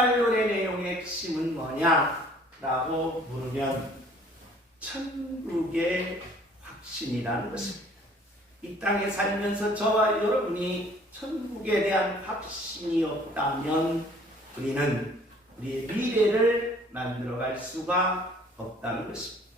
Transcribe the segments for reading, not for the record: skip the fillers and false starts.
종말론의 내용의 핵심은 뭐냐라고 물으면 천국의 확신이라는 것입니다. 이 땅에 살면서 저와 여러분이 천국에 대한 확신이 없다면 우리는 우리의 미래를 만들어갈 수가 없다는 것입니다.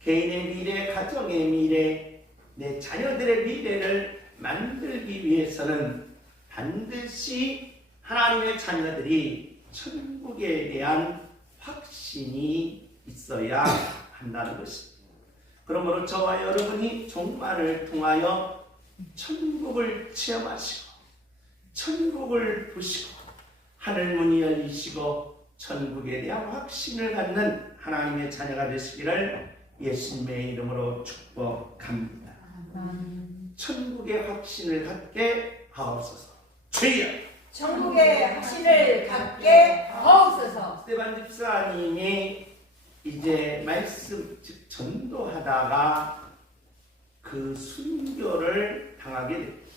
개인의 미래, 가정의 미래, 내 자녀들의 미래를 만들기 위해서는 반드시 하나님의 자녀들이 천국에 대한 확신이 있어야 한다는 것입니다. 그러므로 저와 여러분이 종말을 통하여 천국을 체험하시고 천국을 보시고 하늘문이 열리시고 천국에 대한 확신을 갖는 하나님의 자녀가 되시기를 예수님의 이름으로 축복합니다. 천국의 확신을 갖게 하옵소서. 주여! 천국의 확신을 갖게 하옵소서. 스테반 집사님이 이제 말씀 즉 전도하다가 그 순교를 당하게 됩니다.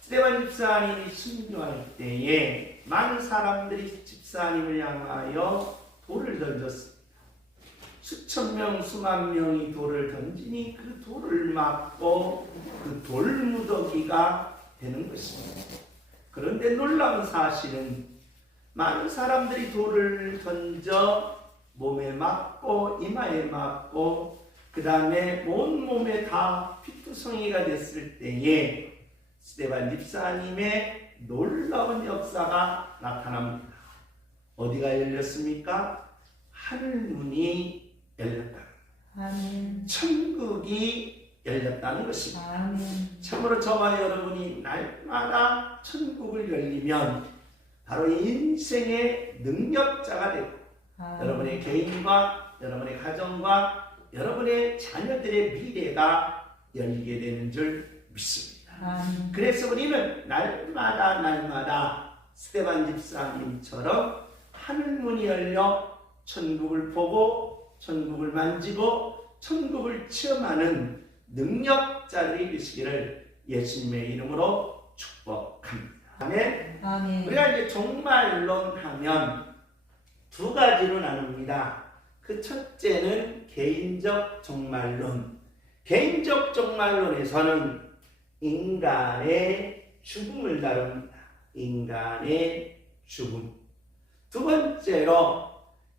스테반 집사님이 순교할 때에 많은 사람들이 집사님을 향하여 돌을 던졌습니다. 수천 명, 수만 명이 돌을 던지니 그 돌을 맞고 그 돌무더기가 되는 것입니다. 그런데 놀라운 사실은 많은 사람들이 돌을 던져 몸에 맞고 이마에 맞고 그 다음에 온 몸에 다 피투성이가 됐을 때에 스테반 집사님의 놀라운 역사가 나타납니다. 어디가 열렸습니까? 하늘문이 열렸다. 아멘. 천국이 열렸다는 것입니다. 아멘. 참으로 저와 여러분이 날마다 천국을 열리면 바로 인생의 능력자가 되고 여러분의 개인과 여러분의 가정과 여러분의 자녀들의 미래가 열리게 되는 줄 믿습니다. 그래서 우리는 날마다 스테반 집사님처럼 하늘문이 열려 천국을 보고 천국을 만지고 천국을 체험하는 능력자들이 되시기를 예수님의 이름으로 축복합니다. 아멘. 아멘. 우리가 이제 종말론 하면 두 가지로 나눕니다. 그 첫째는 개인적 종말론. 개인적 종말론에서는 인간의 죽음을 다룹니다. 인간의 죽음. 두 번째로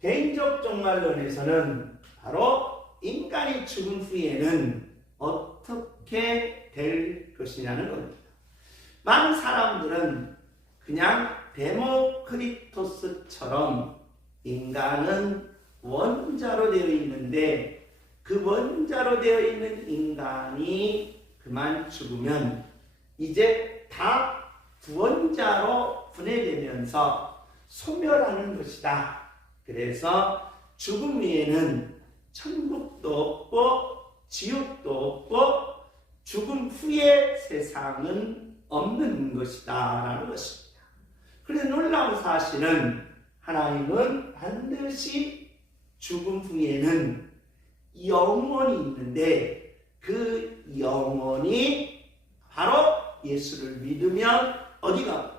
개인적 종말론에서는 바로 인간이 죽은 후에는 어떻게 될 것이냐는 겁니다. 많은 사람들은 그냥 데모크리토스처럼 인간은 원자로 되어 있는데 그 원자로 되어 있는 인간이 그만 죽으면 이제 다 부원자로 분해되면서 소멸하는 것이다. 그래서 죽음 후에는 천국도 없고 지옥도 없고 죽음 후의 세상은 없는 것이다 라는 것입니다. 그런데 놀라운 사실은 하나님은 반드시 죽음 후에는 영혼이 있는데 그 영혼이 바로 예수를 믿으면 어디 가고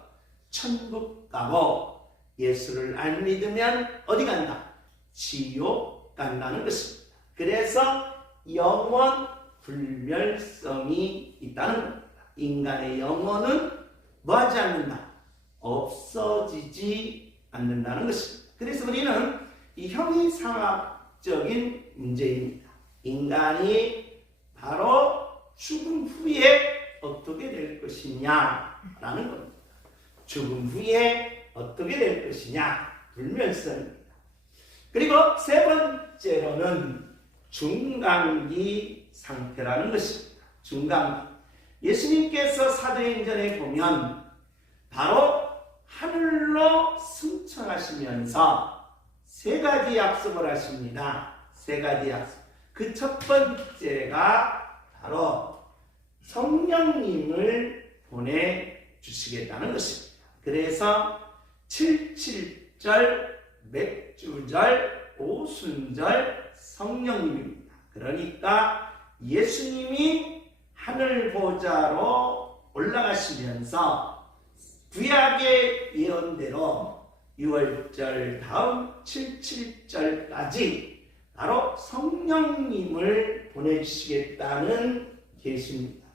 천국 가고 예수를 안 믿으면 어디 간다? 지옥 간다는 것입니다. 그래서 영원 불멸성이 있다는 겁니다. 인간의 영혼은 뭐하지 않는다? 없어지지 않는다는 것입니다. 그래서 우리는 이 형이상학적인 문제입니다. 인간이 바로 죽음 후에 어떻게 될 것이냐라는 겁니다. 죽음 후에 어떻게 될 것이냐? 불멸성입니다. 그리고 세 번째로는 중간기 상태라는 것입니다. 중간기. 예수님께서 사도행전에 보면 바로 하늘로 승천하시면서 세 가지 약속을 하십니다. 세 가지 약속. 그 첫 번째가 바로 성령님을 보내주시겠다는 것입니다. 그래서 77절, 맥주절, 오순절 성령님입니다. 그러니까 예수님이 하늘 보좌로 올라가시면서 구약의 예언대로 6월절 다음 77절까지 바로 성령님을 보내주시겠다는 계시입니다.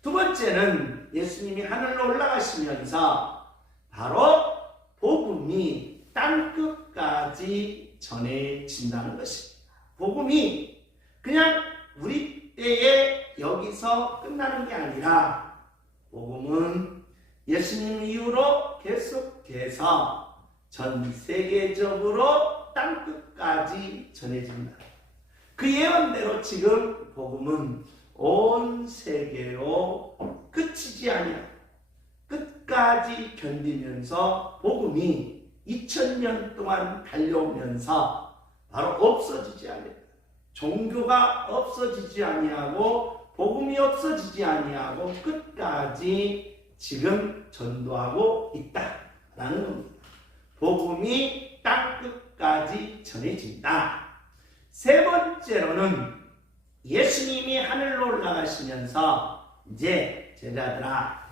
두 번째는 예수님이 하늘로 올라가시면서 바로 복음이 땅끝까지 전해진다는 것입니다. 복음이 그냥 우리 때에 여기서 끝나는 게 아니라 복음은 예수님 이후로 계속해서 전 세계적으로 땅끝까지 전해진다. 그 예언대로 지금 복음은 온 세계로 그치지 아니하고 끝까지 견디면서 복음이 2000년 동안 달려오면서 바로 없어지지 않는다. 종교가 없어지지 아니하고 복음이 없어지지 아니하고 끝까지 지금 전도하고 있다라는 겁니다. 복음이 땅끝까지 전해진다. 세 번째로는 예수님이 하늘로 올라가시면서 이제 제자들아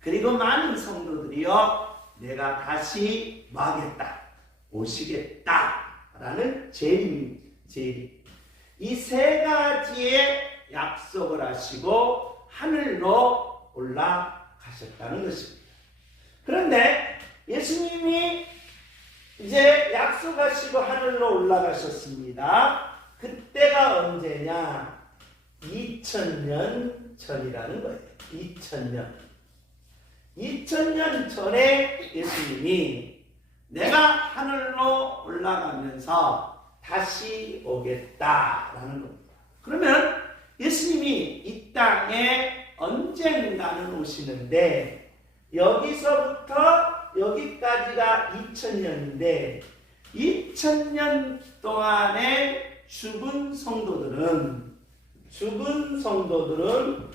그리고 많은 성도들이여 내가 다시 뭐하겠다? 오시겠다라는 재림. 이 세 가지의 약속을 하시고 하늘로 올라가셨다는 것입니다. 그런데 예수님이 이제 약속하시고 하늘로 올라가셨습니다. 그때가 언제냐? 2000년 전이라는 거예요. 2000년 전에 예수님이 내가 하늘로 올라가면서 다시 오겠다라는 겁니다. 그러면 예수님이 이 땅에 언젠가는 오시는데 여기서부터 여기까지가 2000년인데 2000년 동안에 죽은 성도들은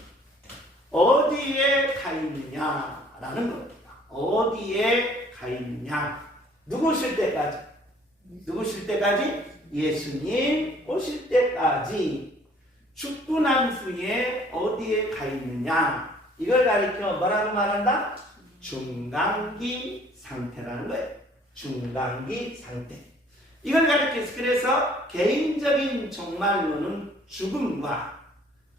어디에 가 있느냐라는 겁니다. 어디에 가 있느냐? 누구 오실 때까지? 예수님 오실 때까지 죽고 난 후에 어디에 가 있느냐? 이걸 가리켜 뭐라고 말한다? 중간기 상태라는 거예요. 중간기 상태. 이걸 가리켜서 그래서 개인적인 종말론은 죽음과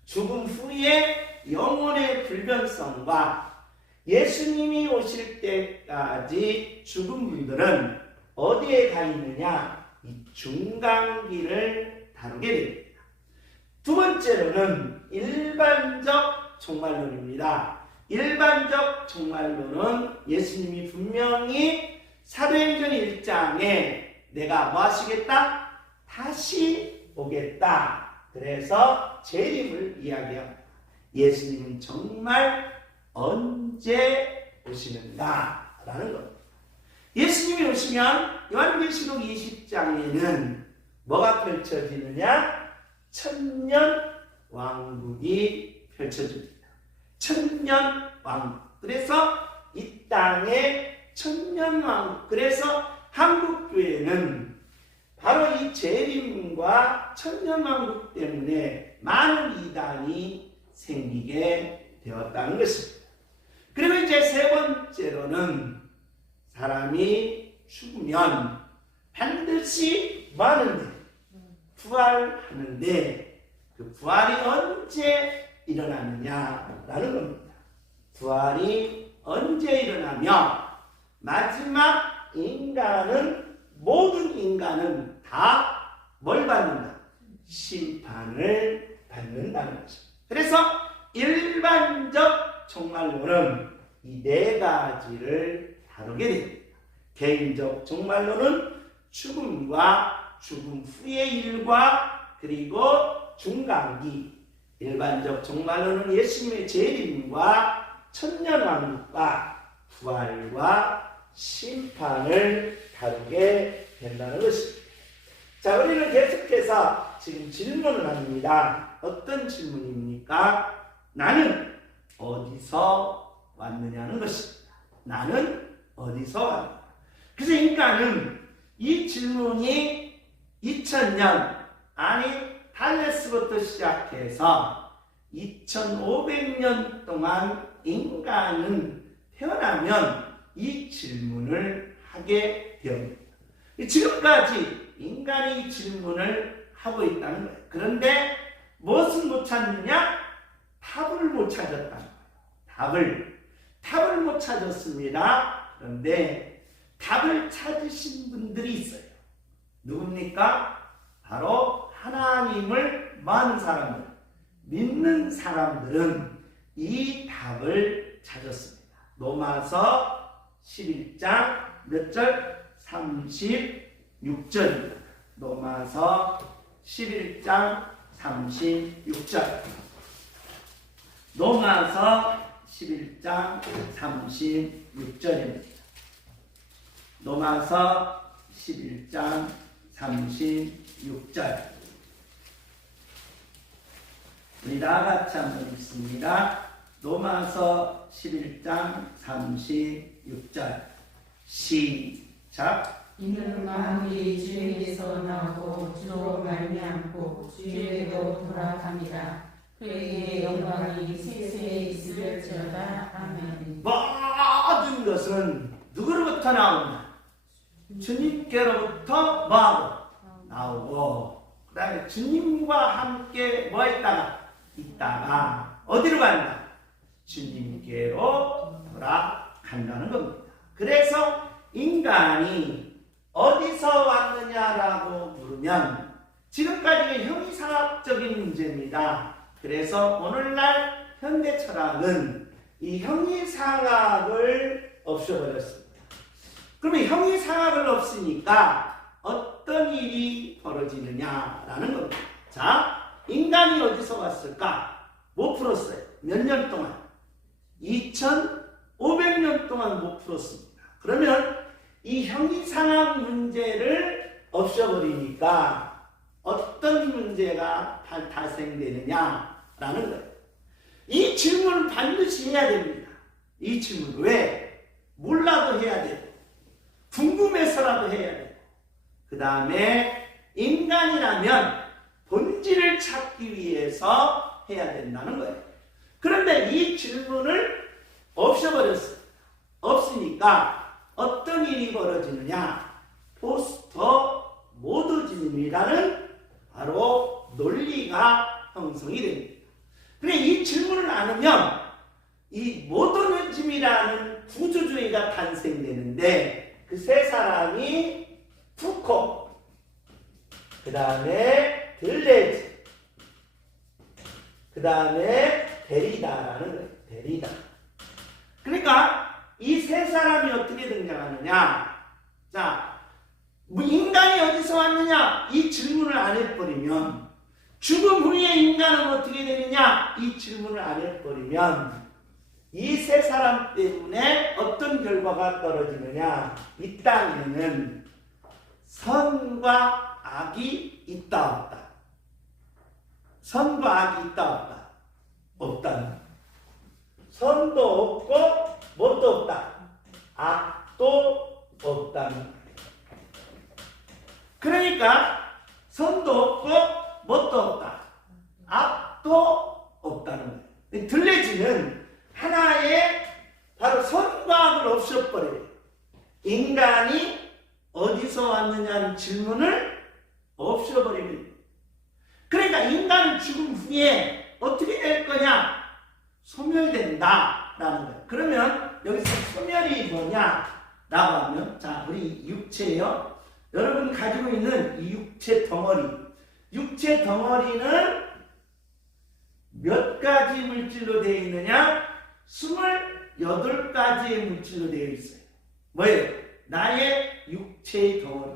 죽음 후에 영혼의 불변성과 예수님이 오실 때까지 죽은 분들은 어디에 가 있느냐? 이 중간기를 다루게 됩니다. 두 번째로는 일반적 종말론입니다. 일반적 종말론은 예수님이 분명히 사도행전 1장에 내가 뭐 하시겠다? 다시 오겠다. 그래서 재림을 이야기합니다. 예수님은 정말 언제 오시는가? 라는 겁니다. 예수님이 오시면 요한계시록 20장에는 뭐가 펼쳐지느냐? 천년 왕국이 펼쳐집니다. 천년 왕국. 그래서 이 땅에 천년 왕국. 그래서 한국교회는 바로 이 재림과 천년 왕국 때문에 많은 이단이 생기게 되었다는 것입니다. 그리고 이제 세 번째로는 사람이 죽으면 반드시 부활하는데 그 부활이 언제 일어나느냐라는 겁니다. 부활이 언제 일어나며 마지막 모든 인간은 다 뭘 받는다? 심판을 받는다는 거죠. 그래서 일반적 종말론은 이 네 가지를 다루게 됩니다. 개인적 종말론은 죽음과 죽음 후의 일과 그리고 중간기. 일반적 종말론은 예수님의 재림과 천년왕국과 부활과 심판을 다루게 된다는 것입니다. 자, 우리는 계속해서 지금 질문을 합니다. 어떤 질문입니까? 나는 어디서 왔느냐는 것입니다. 나는 어디서 왔느냐. 그래서 인간은 이 질문이 2000년 탈레스부터 시작해서 2500년 동안 인간은 태어나면 이 질문을 하게 되옵니다. 지금까지 인간이 질문을 하고 있다는 거예요. 그런데 무엇을 못 찾느냐? 답을 못 찾았다는 거예요. 답을 못 찾았습니다. 그런데 답을 찾으신 분들이 있어요. 누굽니까? 바로 하나님을 많은 사람들, 믿는 사람들은 이 답을 찾았습니다. 로마서 11장 몇 절? 36절입니다. 로마서 11장 36절. 로마서 11장 36절입니다. 로마서 11장 36절. 우리 다같이 한번 읽습니다. 로마서 11장 36절. 시작. 이는 마음이 주에게서 나오고 주로 말미암고 주에게로 돌아갑니다. 그에게 영광이 세세에 있을지어다. 아멘. 모든 것은 누구로부터 나오나? 주님께로부터 뭐하고? 나오고, 그 다음에 주님과 함께 뭐 있다가 어디로 간다? 주님께로 돌아간다는 겁니다. 그래서 인간이 어디서 왔느냐라고 물으면 지금까지의 형이상학적인 문제입니다. 그래서 오늘날 현대철학은 이 형이상학을 없애버렸습니다. 그러면 형이상학을 없으니까 어떤 일이 벌어지느냐라는 겁니다. 자, 인간이 어디서 왔을까? 못 풀었어요. 몇 년 동안? 2500년 동안 못 풀었습니다. 그러면 이 형이상학 문제를 없애버리니까 어떤 문제가 발생되느냐라는 거예요. 이 질문을 반드시 해야 됩니다. 이 질문 왜? 몰라도 해야 되고 궁금해서라도 해야 되고 그 다음에 인간이라면 본질을 찾기 위해서 해야 된다는 거예요. 그런데 이 질문을 없애버렸어요. 없으니까 어떤 일이 벌어지느냐? 포스터 모더니즘이라는 바로 논리가 형성이 됩니다. 그래, 이 질문을 안으면 이 모더니즘이라는 구조주의가 탄생되는데 그 세 사람이 푸코, 그 다음에 들레즈, 그 다음에 데리다라는 거예요. 데리다. 그러니까 이 세 사람이 어떻게 등장하느냐? 자, 인간이 어디서 왔느냐? 이 질문을 안 해버리면 죽음 후에 인간은 어떻게 되느냐? 이 질문을 안 해버리면 이 세 사람 때문에 어떤 결과가 떨어지느냐? 이 땅에는 선과 악이 있다 없다. 선과 악이 있다 없다. 없다. 선도 없고 뭣도 없다. 악도 없다는. 그러니까 선도 없고 뭣도 없다. 악도 없다는 거예요. 들레지는 하나의 바로 선과 악을 없애버려요. 인간이 어디서 왔느냐는 질문을 없애버립니다. 그러니까 인간은 죽음 후에 어떻게 될 거냐? 소멸된다라는 거예요. 그러면 여기서 소멸이 뭐냐라고 하면, 자, 우리 육체요. 여러분 가지고 있는 이 육체 덩어리. 육체 덩어리는 몇 가지 물질로 되어 있느냐? 28가지의 물질로 되어 있어요. 뭐예요? 나의 육체의 덩어리.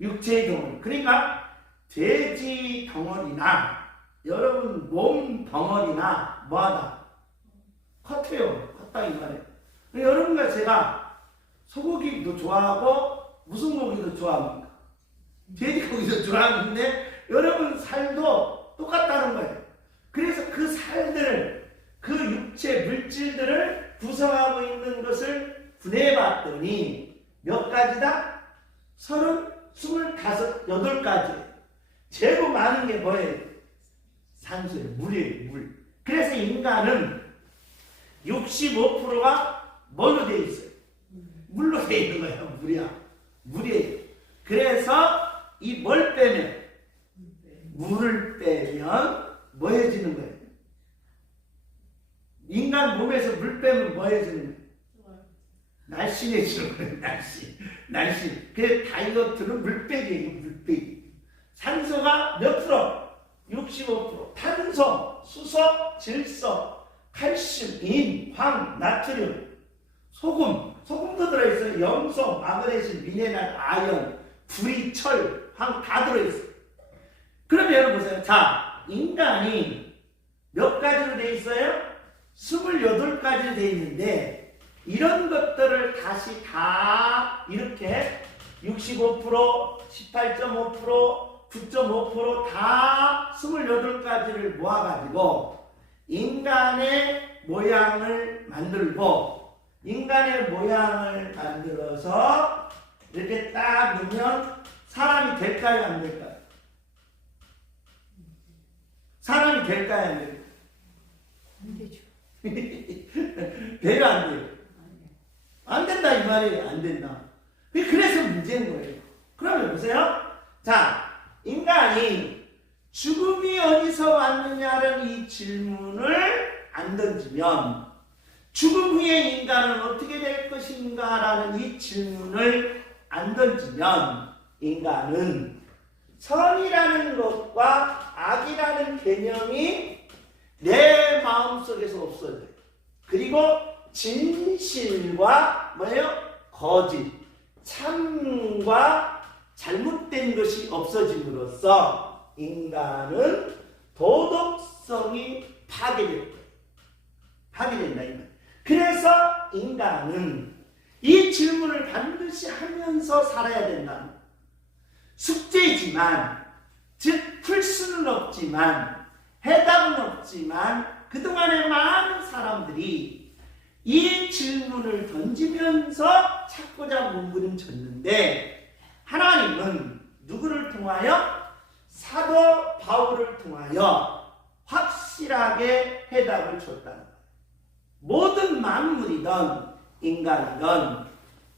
육체의 덩어리. 그러니까 돼지 덩어리나 여러분 몸 덩어리나 뭐하다? 컸대요. 컸다 이 말이에요. 여러분과 제가 소고기도 좋아하고 무슨 고기도 좋아합니까? 돼지고기도 좋아하는데 여러분 살도 똑같다는 거예요. 그래서 그 살들을, 그 육체 물질들을 구성하고 있는 것을 분해봤더니 몇 가지다? 28가지. 제일 많은 게 뭐예요? 산소예요. 물이에요. 물. 그래서 인간은 65%가 뭘로 되어 있어요? 물로 돼 있는 거야. 물이에요. 그래서 이 뭘 빼면, 물을 빼면 뭐 해지는 거예요? 인간 몸에서 물 빼면 뭐 해지는 거예요? 날씬해지는 거예요. 날씬. 그래서 다이어트는 물빼기예요. 물빼기. 산소가 몇 프로? 65%. 탄소, 수소, 질소, 칼슘, 인, 황, 나트륨, 소금도 들어있어요. 염소, 마그네슘, 미네랄, 아연, 불이, 철, 황 다 들어있어요. 그럼 여러분 보세요. 자, 인간이 몇 가지로 돼 있어요? 28가지로 돼 있는데 이런 것들을 다시 다 이렇게 65%, 18.5%, 9.5% 다 28가지를 모아가지고 인간의 모양을 만들고 인간의 모양을 만들어서 이렇게 딱 놓으면 사람이 될까요? 안 될까요? 사람이 될까요? 안 될까요? 안 되죠. 돼요? 안 돼요? 안 된다 이 말이에요. 안 된다. 그래서 문제인 거예요. 그러면 보세요. 자, 인간이 죽음이 어디서 왔느냐는 이 질문을 안 던지면 죽음 후에 인간은 어떻게 될 것인가 라는 이 질문을 안 던지면 인간은 선이라는 것과 악이라는 개념이 내 마음속에서 없어져요. 그리고 진실과 뭐예요? 거짓, 참과 잘못된 것이 없어짐으로써 인간은 도덕성이 파괴된다. 파괴된다. 그래서 인간은 이 질문을 반드시 하면서 살아야 된다. 숙제이지만, 즉 풀 수는 없지만, 해답은 없지만 그동안에 많은 사람들이 이 질문을 던지면서 찾고자 몸부림쳤는데 하나님은 누구를 통하여? 사도 바울을 통하여 확실하게 해답을 줬다는 거예요. 모든 만물이든 인간이든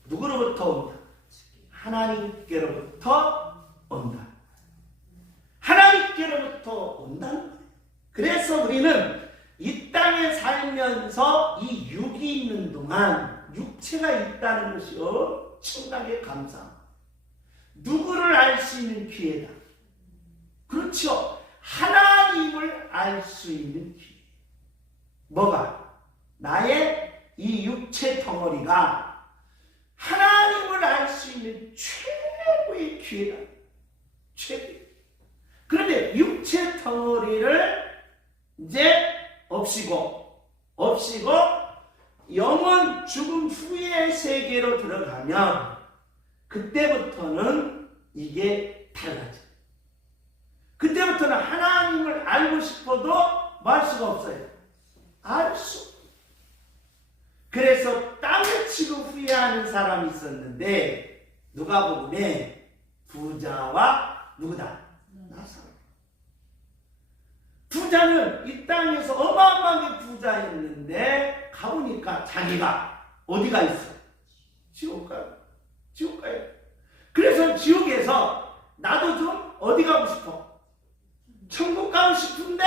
누구로부터 온다? 하나님께로부터 온다. 하나님께로부터 온다는 거예요. 그래서 우리는 이 땅에 살면서 이 육이 있는 동안 육체가 있다는 것이 엄청나게 감사합니다. 누구를 알 수 있는 기회다. 그렇죠. 하나님을 알 수 있는 기회. 뭐가? 나의 이 육체 덩어리가 하나님을 알 수 있는 최고의 기회다. 최고. 그런데 육체 덩어리를 이제 없이고 영원 죽음 후의 세계로 들어가면 그때부터는 이게 달라져요. 그때부터는 하나님을 알고 싶어도 뭐 할 수가 없어요. 알 수. 그래서 땅을 치고 후회하는 사람이 있었는데 누가복음에 부자와 누구다? 나사로. 부자는 이 땅에서 어마어마하게 부자였는데 가보니까 자기가 어디가 있어? 지옥 가요. 그래서 지옥에서 나도 좀 어디 가고 싶어? 천국 가고 싶은데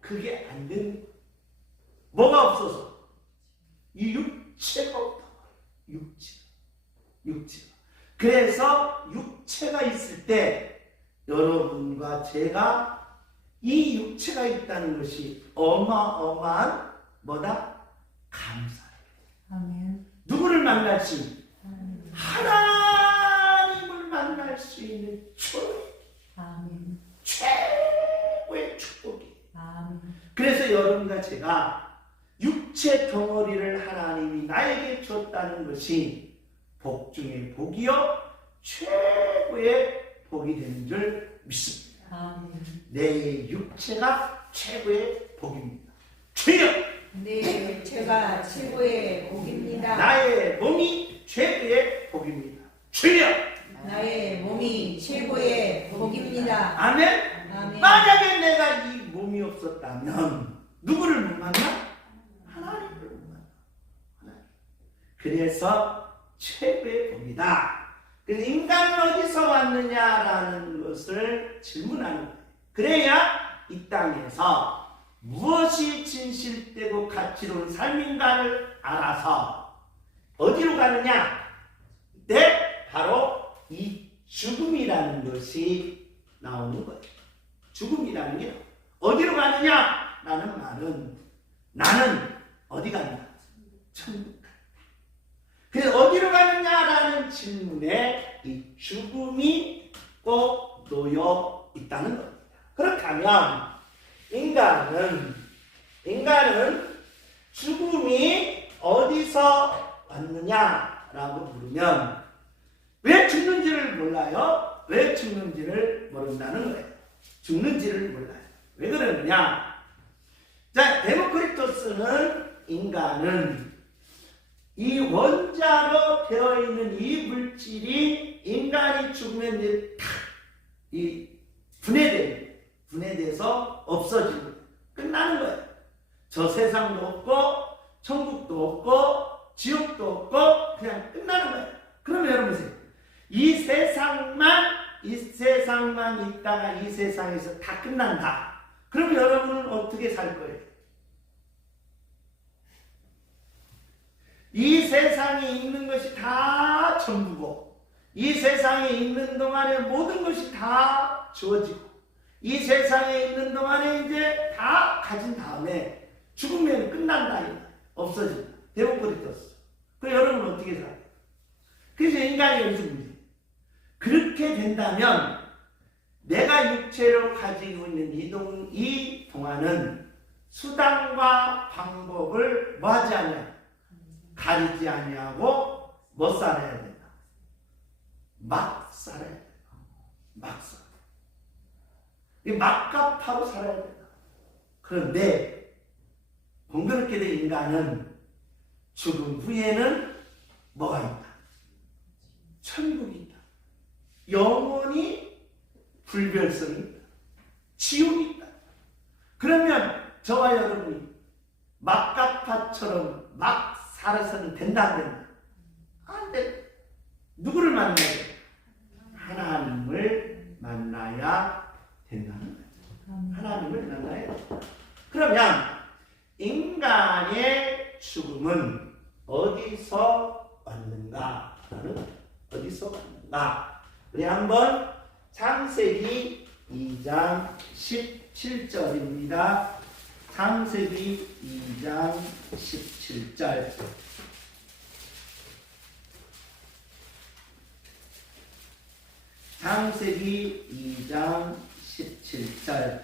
그게 안 되는 거야. 뭐가 없어서? 이 육체가 없다. 육체. 그래서 육체가 있을 때 여러분과 제가 이 육체가 있다는 것이 어마어마한 뭐다? 감사예요. 아멘. 누구를 만날 수 있는? 하나님을 만날 수 있는 아멘. 최고의 축복이에요. 아멘. 그래서 여러분과 제가 육체 덩어리를 하나님이 나에게 줬다는 것이 복 중에 복이요 최고의 복이 되는 줄 믿습니다. 아멘. 내 육체가 최고의 복입니다. 주여! 내 육체가 최고의 복입니다. 나의 몸이 최고의 복입니다. 주여! 나의 몸이 최고의 복입니다. 아멘? 아멘. 만약에 내가 이 몸이 없었다면 누구를 못 만나? 하나님을 못 만나. 하나님. 그래서 최고의 복이다. 그래서 인간은 어디서 왔느냐라는 것을 질문하는 거예요. 그래야 이 땅에서 무엇이 진실되고 가치로운 삶인가를 알아서 어디로 가느냐? 네, 바로 이 죽음이라는 것이 나오는 거예요. 죽음이라는 게 어디로 가느냐? 라는 말은 나는 어디 간다? 천국 간다. 그래서 어디로 가느냐라는 질문에 이 죽음이 꼭 놓여 있다는 겁니다. 그렇다면 인간은 죽음이 어디서 왔느냐라고 물으면 왜 죽는지를 몰라요? 왜 죽는지를 모른다는 거예요. 죽는지를 몰라요. 왜 그러느냐? 자, 데모크리토스는 인간은 이 원자로 되어 있는 이 물질이 인간이 죽으면 이 분해돼서 없어지고 끝나는 거예요. 저 세상도 없고 천국도 없고 지옥도 없고 그냥 끝나는 거예요. 그러면 여러분 보세요. 이 세상만 있다가 이 세상에서 다 끝난다. 그럼 여러분은 어떻게 살 거예요? 이 세상에 있는 것이 다 전부고 이 세상에 있는 동안에 모든 것이 다 주어지고 이 세상에 있는 동안에 이제 다 가진 다음에 죽으면 끝난다. 없어진다. 데모크리토스. 그럼 여러분은 어떻게 살아요? 그래서 인간이 여기서 문제. 그렇게 된다면 내가 육체로 가지고 있는 이 동안은 수단과 방법을 뭐 하지 않냐? 가리지 아니하고 뭐 살아야 된다? 막 살아야 된다. 막 살아. 이 막갑하고 살아야 된다. 그런데 공교롭게도 인간은 죽음 후에는 뭐가 있다? 천국이 있다. 영원히 불멸성이 있다. 지옥이 있다. 그러면 저와 여러분이 막갑파처럼 막 살아서는 된다 안 된다? 안 돼. 누구를 만나야 돼? 하나님을 만나야 된다는 거죠. 하나님을 만나야 돼. 그러면 인간의 죽음은 어디서 왔는가? 어디서 왔는가? 우리 한번 창세기 2장 17절입니다. 창세기 2장 17절. 창세기 2장 17절.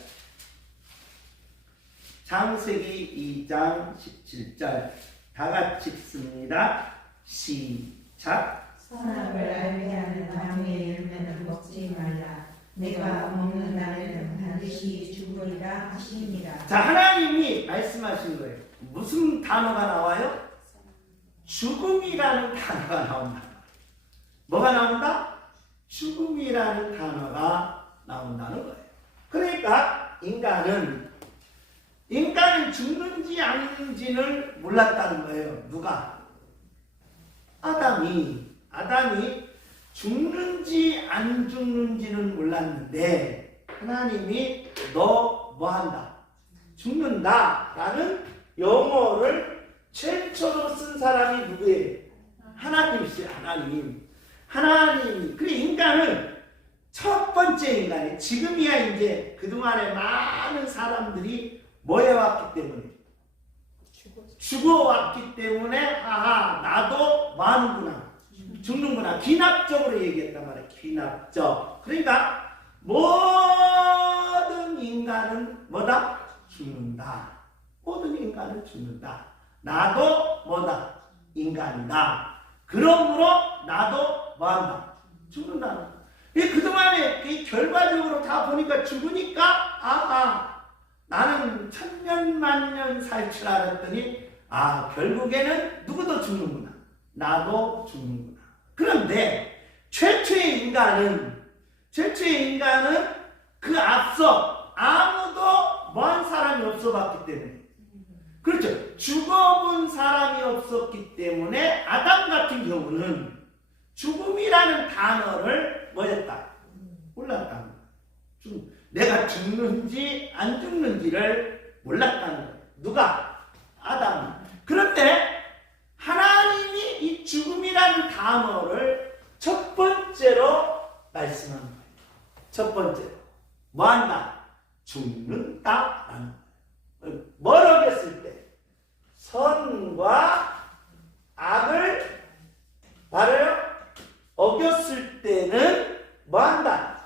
창세기 2장 17절. 다 같이 읽습니다. 시작. 선악을 알게 하는 나무의 열매는 먹지 말라. 내가 먹는 날에는 반드시 죽으리라 하십니다. 자, 하나님이 말씀하신 거예요. 무슨 단어가 나와요? 죽음이라는 단어가 나온다. 뭐가 나온다? 죽음이라는 단어가 나온다는 거예요. 그러니까 인간은 죽는지 아닌지를 몰랐다는 거예요. 누가? 아담이 죽는지 안 죽는지는 몰랐는데 하나님이 너 뭐 한다? 죽는다 라는 영어를 최초로 쓴 사람이 누구예요? 하나님이시죠. 하나님. 그 인간은 첫 번째 인간이 지금이야 이제 그동안에 많은 사람들이 뭐 해왔기 때문에 죽어왔기 때문에 나도 뭐 하는구나? 죽는구나. 기납적으로 얘기했단 말이에요. 기납적. 그러니까 모든 인간은 뭐다? 죽는다. 모든 인간은 죽는다. 나도 뭐다? 인간이다. 그러므로 나도 뭐한다? 죽는다. 그동안에 결과적으로 다 보니까 죽으니까 나는 천년만년 살 줄 알았더니 결국에는 누구도 죽는구나. 나도 죽는구나. 그런데 최초의 인간은 그 앞서 아무도 뭐한 사람이 없어 봤기 때문에 그렇죠. 죽어본 사람이 없었기 때문에 아담 같은 경우는 죽음이라는 단어를 뭐였다? 몰랐다는 거야. 내가 죽는지 안 죽는지를 몰랐다는 거야. 누가? 아담. 그런데 하나님이 이 죽음이라는 단어를 첫 번째로 말씀한 거예요. 첫 번째로. 뭐 한다? 죽는다라는 거예요. 뭘 어겼을 때? 선과 악을 말해요. 어겼을 때는 뭐 한다?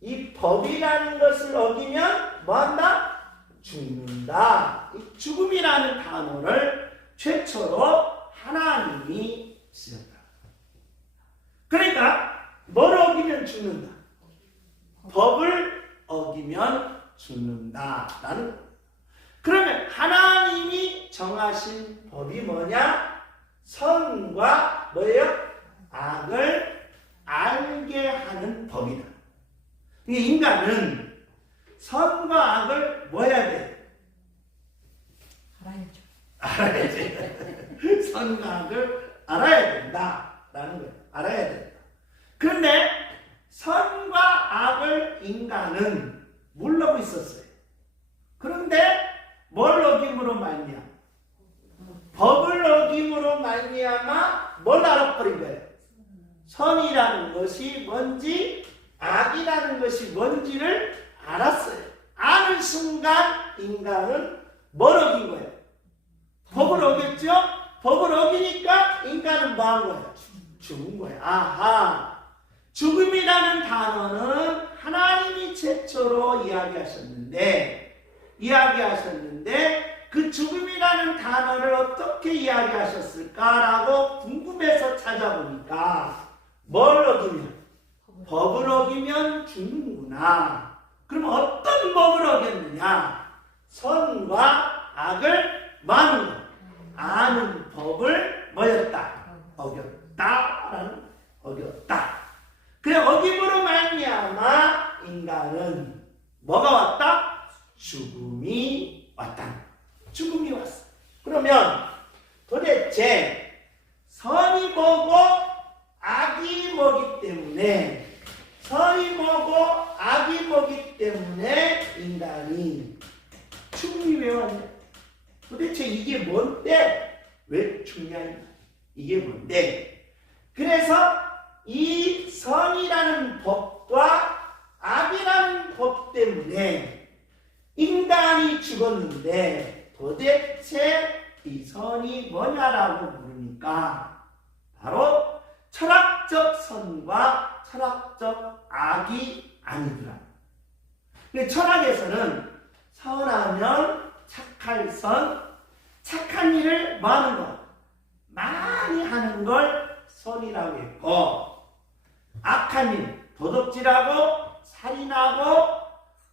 이 법이라는 것을 어기면 뭐 한다? 죽는다. 이 죽음이라는 단어를 최초로 하나님이 쓰였다. 그러니까 뭘 어기면 죽는다? 법을 어기면 죽는다라는 거예요. 그러면 하나님이 정하신 법이 뭐냐? 선과 뭐예요? 악을 알게 하는 법이다. 인간은 선과 악을 뭐 해야 돼? 알아야죠. 알아야지. 선과 악을 알아야 된다라는 거예요. 알아야 된다. 그런데 선과 악을 인간은 모르고 있었어요. 그런데 뭘 어김으로 말미암아? 법을 어김으로 말미암아 뭘 알아버린 거예요? 선이라는 것이 뭔지 악이라는 것이 뭔지를 알았어요. 아는 순간 인간은 뭘 어긴 거예요? 법을 어겼죠? 법을 어기니까 인간은 뭐 한 거예요? 죽은 거예요. 아하. 죽음이라는 단어는 하나님이 최초로 이야기하셨는데 그 죽음이라는 단어를 어떻게 이야기하셨을까라고 궁금해서 찾아보니까 뭘 어기면? 법을 어기면 죽는구나. 그럼 어떤 법을 어겼느냐? 선과 악을 마는 것. 아는 법을 뭐였다? 어겼다. 어겼다. 그래 어김으로 말미암아 인간은 뭐가 왔다? 죽음이 왔다. 죽음이 왔어. 그러면 도대체 선이 뭐고 악이 뭐기 때문에 인간이 죽음이 왜 왔냐? 도대체 이게 뭔데? 왜 죽냐? 이게 뭔데? 그래서 이 선이라는 법과 악이라는 법 때문에 인간이 죽었는데 도대체 이 선이 뭐냐라고 물으니까 바로 철학적 선과 철학적 악이 아니더라. 근데 철학에서는 선하면 착할 선, 착한 일을 뭐 하는 것? 많이 하는 걸 선이라고 했고, 악한 일, 도둑질하고 살인하고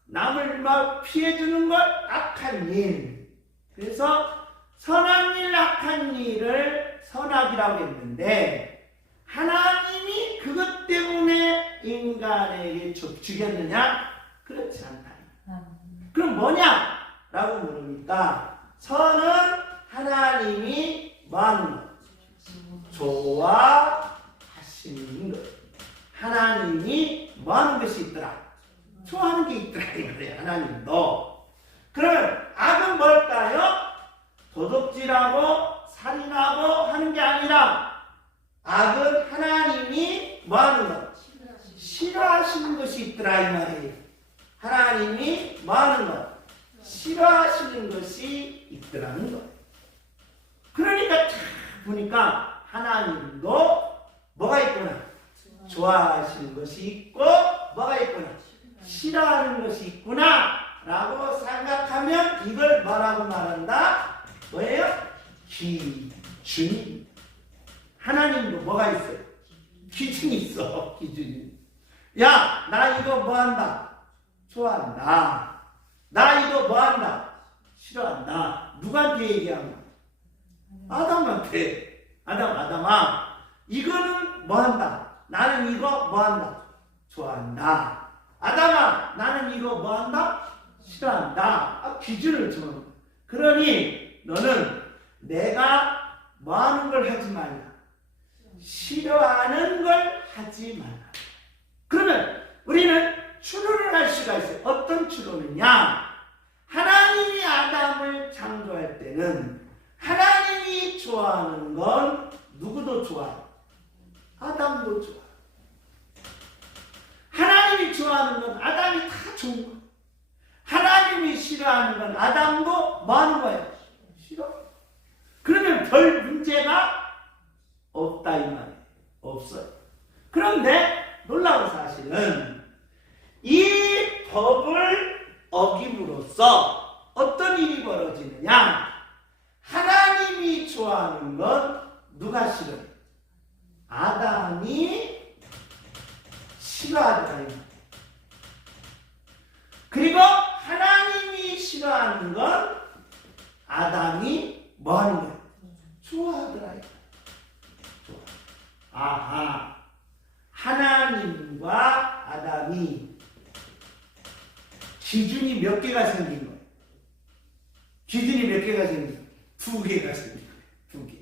남을 막 피해주는 걸 악한 일. 그래서 선한 일, 악한 일을 선악이라고 했는데 하나님이 그것 때문에 인간에게 죽였느냐? 그렇지 않다. 그럼 뭐냐? 라고 물으니까 선은 하나님이 뭐하는 것? 좋아하시는 것. 하나님이 뭐하는 것이 있더라? 좋아하는 게 있더라 이 말이에요. 하나님도. 그러면 악은 뭘까요? 도둑질하고 살인하고 하는 게 아니라 악은 하나님이 뭐하는 것? 싫어하시는 것이 있더라 이 말이에요. 하나님이 뭐하는 것? 싫어하시는 것이 있더라는 것. 그러니까 참 보니까 하나님도 뭐가 있구나? 좋아하시는 것이 있고 뭐가 있구나? 싫어하는 것이 있구나 라고 생각하면 이걸 뭐라고 말한다? 뭐예요? 기준. 하나님도 뭐가 있어요? 기준이 있어. 기준이. 야, 나 이거 뭐한다? 좋아한다. 나 이거 뭐한다? 싫어한다. 누구한테 얘기한 거야? 아담한테. 아담아. 이거는 뭐한다? 나는 이거 뭐한다? 좋아한다. 아담아, 나는 이거 뭐한다? 싫어한다. 기준을 정하는 거야. 그러니 너는 내가 뭐 하는 걸 하지 말라. 싫어하는 걸 하지 말라. 그러면 우리는 추론을 할 수가 있어요. 어떤 추론이냐? 하나님이 아담을 창조할 때는 하나님이 좋아하는 건 누구도 좋아해요. 아담도 좋아. 하나님이 좋아하는 건 아담이 다 좋은 거예요. 하나님이 싫어하는 건 아담도 뭐 하는 거예요? 싫어. 그러면 별 문제가 없다 이 말이에요. 없어요. 그런데 놀라운 사실은 이 법을 어김으로써 어떤 일이 벌어지느냐? 하나님이 좋아하는 건 누가 싫어요? 아담이 싫어하더라. 그리고 하나님이 싫어하는 건 아담이 뭐 하는 거예요? 좋아하더라. 좋아. 아하. 하나님과 아담이 기준이 몇 개가 생긴 거예요? 기준이 몇 개가 생긴 거예요? 2개가 생긴 거예요. 2개.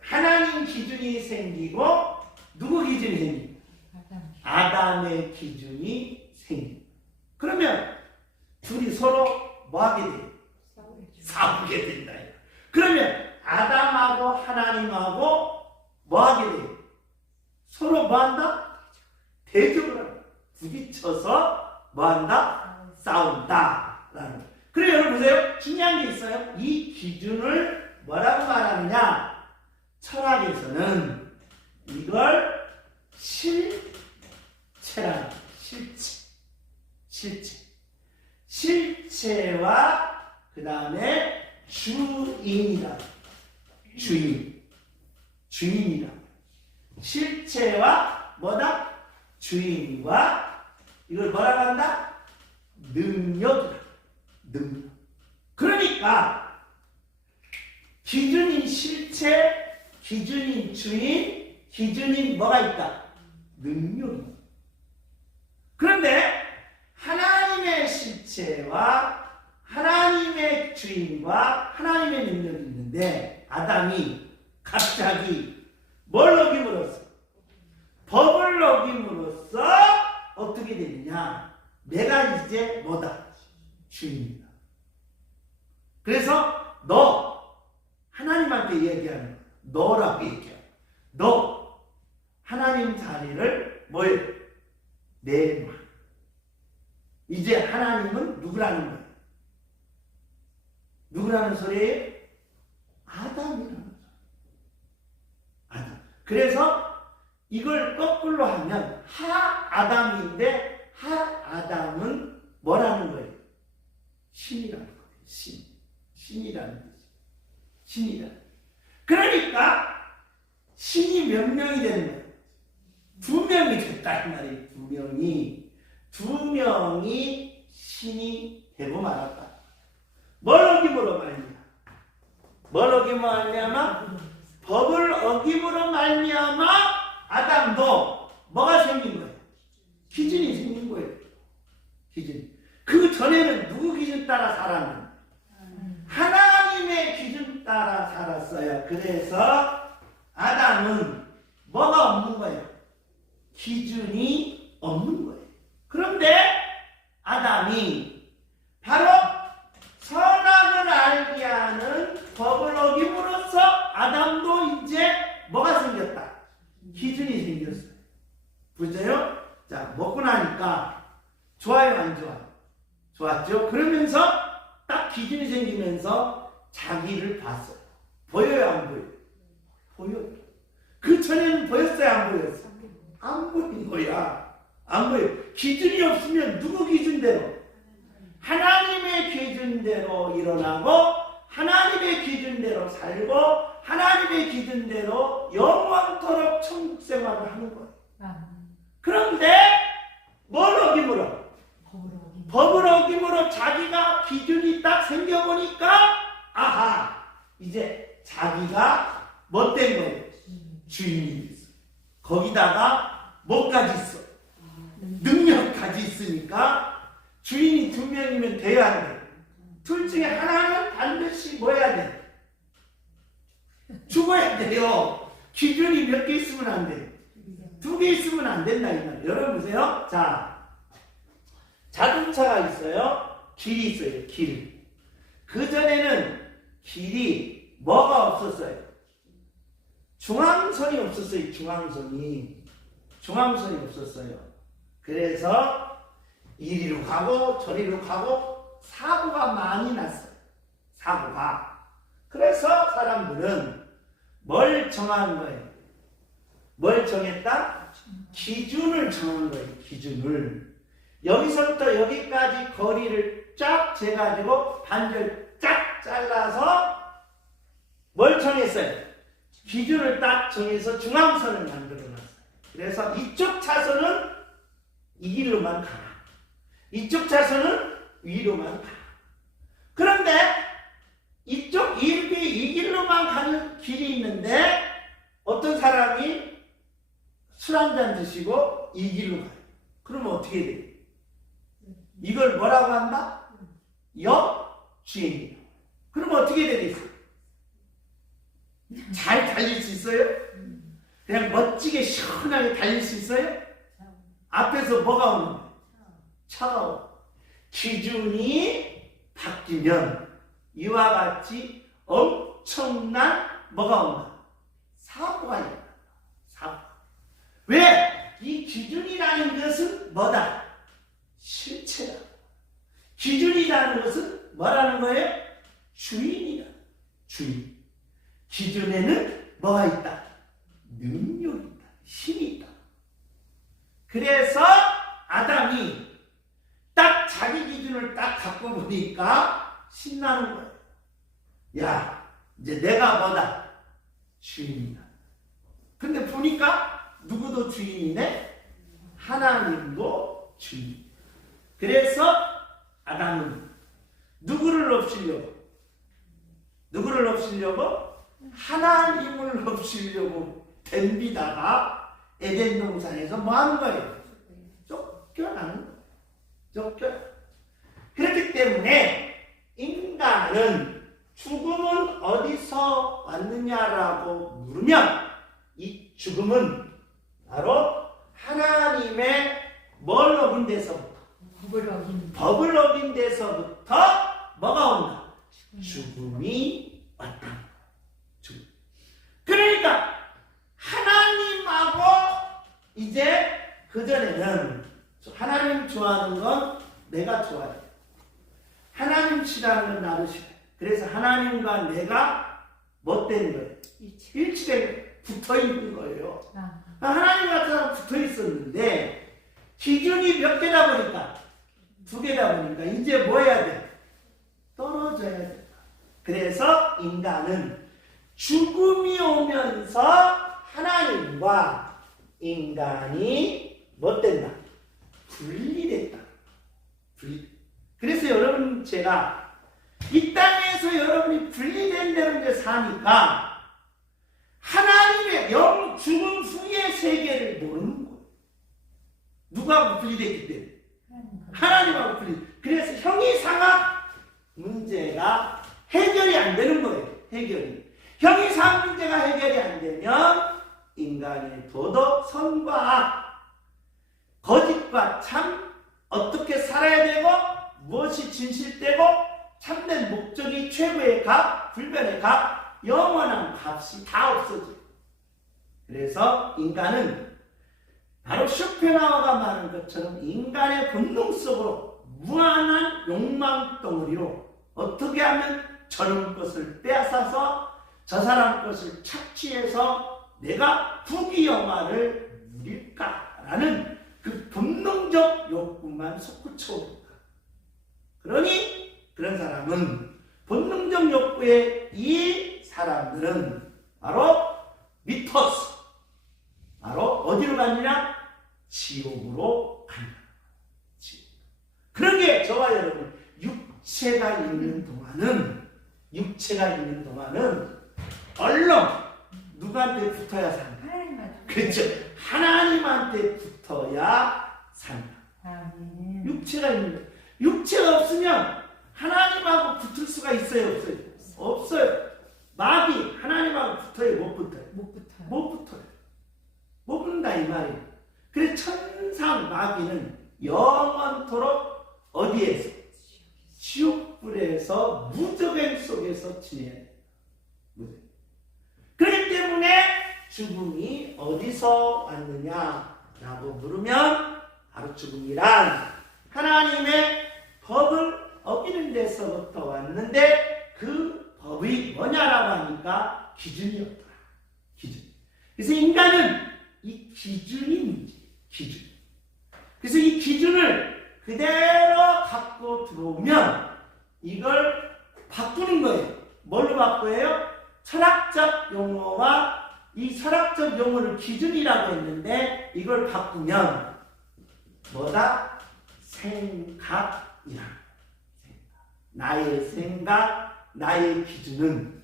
하나님 기준이 생기고 누구 기준이 생긴 거예요? 아담의 기준이 생긴 거예요. 그러면 둘이 서로 뭐 하게 돼요? 싸우게 된다. 그러면 아담하고 하나님하고 뭐 하게 돼요? 서로 뭐 한다? 대적을 한다. 부딪혀서 뭐 한다? 싸운다. 라는 거예요. 그래서 여러분 보세요. 중요한 게 있어요. 이 기준을 뭐라고 말하느냐? 철학에서는 이걸 실체라는 거예요. 실체와 그 다음에 주인이다. 주인이다. 실체와 뭐다? 주인과 이걸 뭐라고 한다? 능력이다. 능력. 그러니까 기준인 실체, 기준인 주인, 기준인 뭐가 있다? 능력이다. 그런데 하나님의 실체와 하나님의 주인과 하나님의 능력이 있는데 아담이 갑자기 뭘 어김으로써? 법을 어김으로써 어떻게 되느냐? 내가 이제 뭐다? 주인이다. 그래서 너 하나님한테 얘기하는 거야. 너라고 얘기해. 너 하나님 자리를 뭐해? 내놔. 이제 하나님은 누구라는 거예요? 누구라는 소리예요? 아담이라는 소리. 아담. 그래서 이걸 거꾸로 하면 하아담인데 하아담은 뭐라는 거예요? 신이라는 거예요. 신이라는 거죠. 신이라는. 그러니까 신이 몇 명이 되는 거예요? 2명이 됐다 이 말이에요. 2명이 신이 되고 말았다. 뭘 어김으로 말미암아? 뭘 어김으로 말미암아? 법을 어김으로 말미암아 아담도 뭐가 생긴 거예요? 기준이 생긴 거예요. 기준. 그 전에는 누구 기준 따라 살았는데? 하나님의 기준 따라 살았어요. 그래서 아담은 뭐가 없는 거예요? 기준이 없는 거예요. 그런데 아담이 바로 선악을 알게 하는 법을 어김으로써 아담도 이제 뭐가 생겼다? 기준이 생겼어요. 보세요? 자, 먹고 나니까 좋아요, 안 좋아요? 좋았죠? 그러면서 딱 기준이 생기면서 자기를 봤어요. 보여요, 안 보여요? 보여요. 그 전에는 보였어요, 안 보였어요? 안 보인 거야. 안 보여요. 기준이 없으면 누구 기준대로? 하나님의 기준대로 일어나고 하나님의 기준대로 살고 하나님의 기준대로 영원토록 천국 생활을 하는 거예요. 그런데 뭘 어김으로? 법을 어김으로 자기가 기준이 딱 생겨보니까 아하, 이제 자기가 뭐 된 거예요? 주인이 됐어. 거기다가 뭐까지 있어? 능력까지 있으니까 주인이 2명이면 돼야 돼. 둘 중에 하나는 반드시 뭐 해야 돼? 죽어야 돼요. 기준이 몇 개 있으면 안 돼. 2개 있으면 안 된다 이 말이에요. 여러분 보세요. 자, 자동차가 있어요. 길이 있어요. 길. 그 전에는 길이 뭐가 없었어요? 중앙선이 없었어요. 중앙선이 없었어요. 그래서 이리로 가고 저리로 가고 사고가 많이 났어요. 사고가. 그래서 사람들은 뭘 정한 거예요? 뭘 정했다? 기준을 정한 거예요. 기준을. 여기서부터 여기까지 거리를 쫙 재가지고 반절 쫙 잘라서 뭘 정했어요? 기준을 딱 정해서 중앙선을 만들어놨어요. 그래서 이쪽 차선은 이 길로만 가. 이쪽 차선은 위로만 가. 그런데 이쪽 이 길로만 가는 길이 있는데 어떤 사람이 술 한잔 드시고 이 길로 가요. 그러면 어떻게 돼요? 이걸 뭐라고 한다? 역주행이에요. 그러면 어떻게 되겠어요? 잘 달릴 수 있어요? 그냥 멋지게 시원하게 달릴 수 있어요? 앞에서 뭐가 오는 거예요? 차가 오고. 기준이 바뀌면 이와 같이 엄청난 뭐가 온다? 사고가 일어난다. 사고. 왜? 이 기준이라는 것은 뭐다? 실체다. 기준이라는 것은 뭐라는 거예요? 주인이다. 주인. 기준에는 뭐가 있다? 능력이 있다. 힘이 있다. 그래서 아담이 딱 자기 기준을 딱 갖고 보니까 신나는 거예요. 야, 이제 내가 뭐다? 주인이다. 근데 보니까 누구도 주인이네? 하나님도 주인. 그래서 아담은 누구를 없애려고? 하나님을 없애려고 덤비다가 에덴 동산에서 뭐 하는 거예요? 쫓겨나는 거예요. 그렇기 때문에 인간은 죽음은 어디서 왔느냐라고 물으면 이 죽음은 바로 하나님의 뭘 어긴 데서부터? 법을 어긴 데서부터 뭐가 온다? 죽음이 왔다. 그러니까 하나님하고 이제 그전에는 하나님 좋아하는 건 내가 좋아해. 하나님 싫어하는 건 나도 싫어해. 그래서 하나님과 내가 뭐 되는 거예요? 일치되게 붙어 있는 거예요. 하나님 같은 사람 붙어 있었는데 기준이 몇 개다 보니까 2개다 보니까 이제 뭐 해야 돼? 떨어져야 돼. 그래서 인간은 죽음이 오면서 하나님과 인간이 뭐 된다? 분리됐다. 그래서 여러분 제가 이 땅에서 여러분이 분리된 대로 이제 사니까 하나님의 죽음 후의 세계를 모르는 거예요. 누구하고 분리됐기 때문에? 하나님하고 분리. 그래서 형이상학 문제가 해결이 안 되는 거예요. 형이상학 문제가 해결이 안 되면 인간의 도덕, 선과 악, 거짓과 참, 어떻게 살아야 되고 무엇이 진실되고 참된 목적이 최고의 값, 불변의 값, 영원한 값이 다 없어져요. 그래서 인간은 바로 쇼펜하우어가 말한 것처럼 인간의 본능 속으로 무한한 욕망 덩어리로 어떻게 하면 저런 것을 빼앗아서 저 사람 것을 착취해서 내가 부귀영화를 누릴까라는 그 본능적 욕구만 솟구쳐옵니다. 그러니 그런 사람은 본능적 욕구의 이 사람들은 바로 미토스, 바로 어디로 가느냐? 지옥으로 간다. 그런 게 저와 여러분 육체가 있는 동안은 얼른 누구한테 붙어야 산다? 그렇죠. 하나님한테 붙어야 산다. 육체가 있는 거예요. 육체가 없으면 하나님하고 붙을 수가 있어요? 없어요? 없어요. 마귀 하나님하고 붙어요, 못 붙어요? 못 붙어요. 못 붙어요. 못 붙는다 이 말이에요. 그래서 천상 마귀는 영원토록 어디에서? 지옥불에서 무저갱 속에서 지내야 돼요. 그렇기 때문에 죽음이 어디서 왔느냐라고 물으면 바로 죽음이란 하나님의 법을 어기는 데서부터 왔는데 그 법이 뭐냐라고 하니까 기준이 없더라. 기준. 그래서 인간은 이 기준이 문제예요. 기준. 그래서 이 기준을 그대로 갖고 들어오면 이걸 바꾸는 거예요. 뭘로 바꿔요? 철학적 용어와 이 철학적 용어를 기준이라고 했는데 이걸 바꾸면 뭐다? 생각이야. 나의 생각, 나의 기준은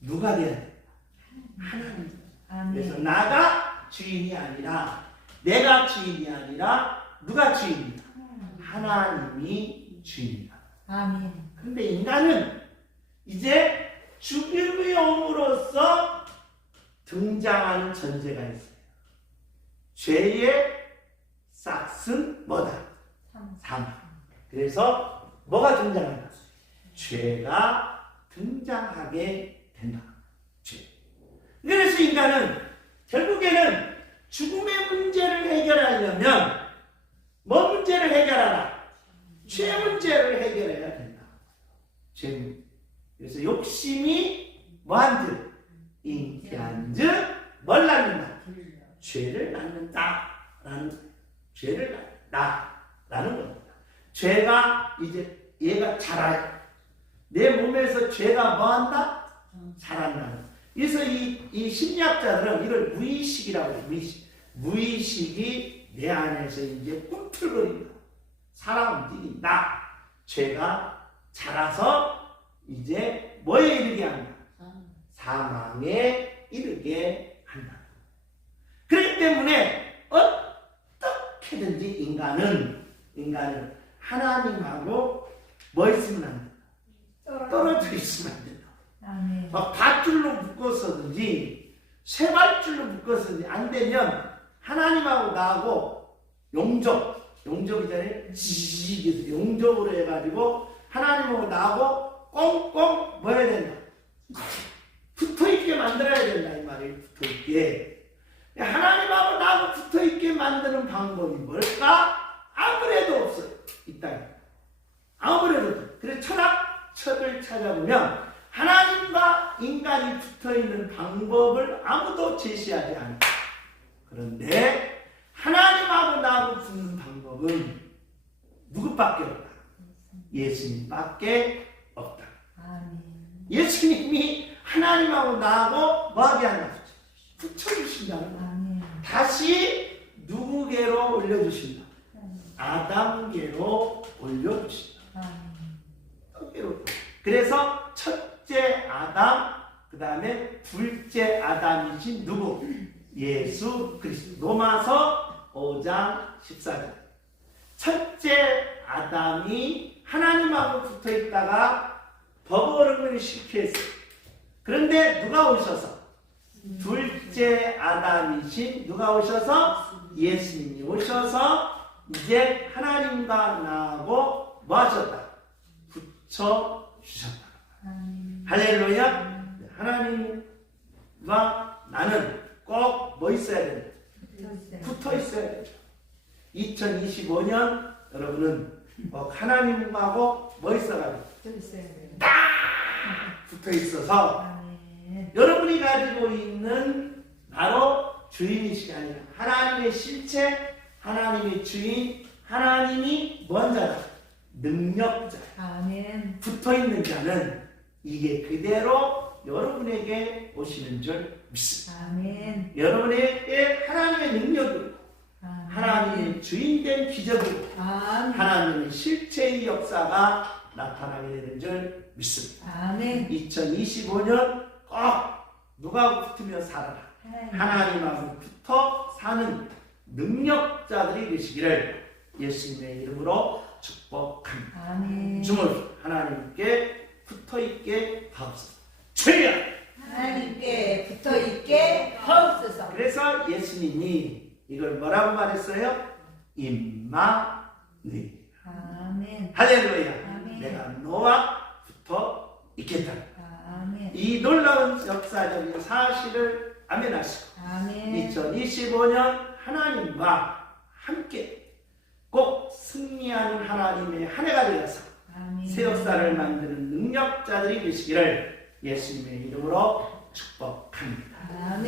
누가 돼야 돼? 하나님. 그래서 나가 주인이 아니라 내가 주인이 아니라 누가 주인이다? 하나님이 주인이다. 아멘. 근데 인간은 이제 죽음이 옴으로써 등장하는 전제가 있어요. 죄의 싹은 뭐다? 사망. 그래서 뭐가 등장한다? 죄가 등장하게 된다. 죄. 그래서 인간은 결국에는 죽음의 문제를 해결하려면 뭐 문제를 해결하라? 죄 문제를 해결해야 된다. 죄 문제. 그래서 욕심이 뭐한즉? 잉태한즉 뭘 낳는다? 죄를 낳는다. 죄를 낳는다라는 겁니다. 죄가 이제 얘가 자라요. 내 몸에서 죄가 뭐한다? 자란다. 그래서 이 심리학자들은 이걸 무의식이라고 해요. 무의식이 내 안에서 이제 꿈틀거린다. 살아 움직인다. 죄가 자라서 이제 뭐에 이르게 한다? 사망에 이르게 한다. 그렇기 때문에 어떻게든지 인간은 하나님하고 뭐 있으면 안 된다? 떨어져 있으면 안 된다. 아멘. 막 밧줄로 묶었었든지 쇠밧줄로 묶었었든지 안 되면 하나님하고 나하고 용접이잖아요. 지지직해서 용접으로 해가지고 하나님하고 나하고 꽁꽁 뭐 해야 된다? 붙어있게 만들어야 된다 이 말이에요. 붙어있게. 하나님하고 나하고 붙어있게 만드는 방법이 뭘까? 아무래도 없어요. 이 땅에. 아무래도 없어요. 그래서 철학책을 찾아보면 하나님과 인간이 붙어있는 방법을 아무도 제시하지 않다. 그런데 하나님하고 나하고 붙는 방법은 누구밖에 없다? 예수님밖에 없다. 아멘. 예수님이 하나님하고 나하고 뭐하게 한다? 붙여주신다는 거야. 아멘. 다시 누구게로 올려주신다? 아담계로 올려주신다. 아멘. 그래서 첫째 아담, 그 다음에 둘째 아담이신 누구? 예수 그리스도. 로마서 5장 14절. 첫째 아담이 하나님하고 붙어 있다가 버거름을 실패했어요. 그런데 누가 오셔서? 둘째 아담이신 누가 오셔서? 예수님이 오셔서 이제 하나님과 나하고 뭐 하셨다? 붙여 주셨다. 할렐루야. 하나님과 나는 꼭 뭐 있어야 된다? 붙어 있어야 된다. 2025년 여러분은 하나님하고 뭐 있어가지고 딱 붙어 있어서 여러분이 가지고 있는 바로 주인이시가 아니라 하나님의 실체, 하나님의 주인, 하나님이 뭔 자다? 능력자. 아멘. 붙어있는 자는 이게 그대로 여러분에게 오시는 줄 믿습니다. 아멘. 여러분에게 하나님의 능력이고 아멘. 하나님의 주인된 기적이고 아멘. 하나님의 실체의 역사가 나타나게 되는 줄 믿습니다. 아멘. 2025년 꼭 누가 붙으며 살아라. 하나님하고 붙어 사는 능력자들이 되시기를 예수님의 이름으로 축복합니다. 아멘. 주물 하나님께 붙어있게 하옵소서. 주여! 하나님께 붙어 있게 하옵소서. 그래서 예수님이 이걸 뭐라고 말했어요? 임마누엘. 아멘. 할렐루야. 아멘. 내가 너와 붙어 있겠다. 아멘. 이 놀라운 역사적인 사실을 아멘하시고 아멘. 2025년 하나님과 함께 꼭 승리하는 하나님의 한 해가 되어서 아멘. 새 역사를 만드는 능력자들이 되시기를 예수님의 이름으로 축복합니다. 아멘.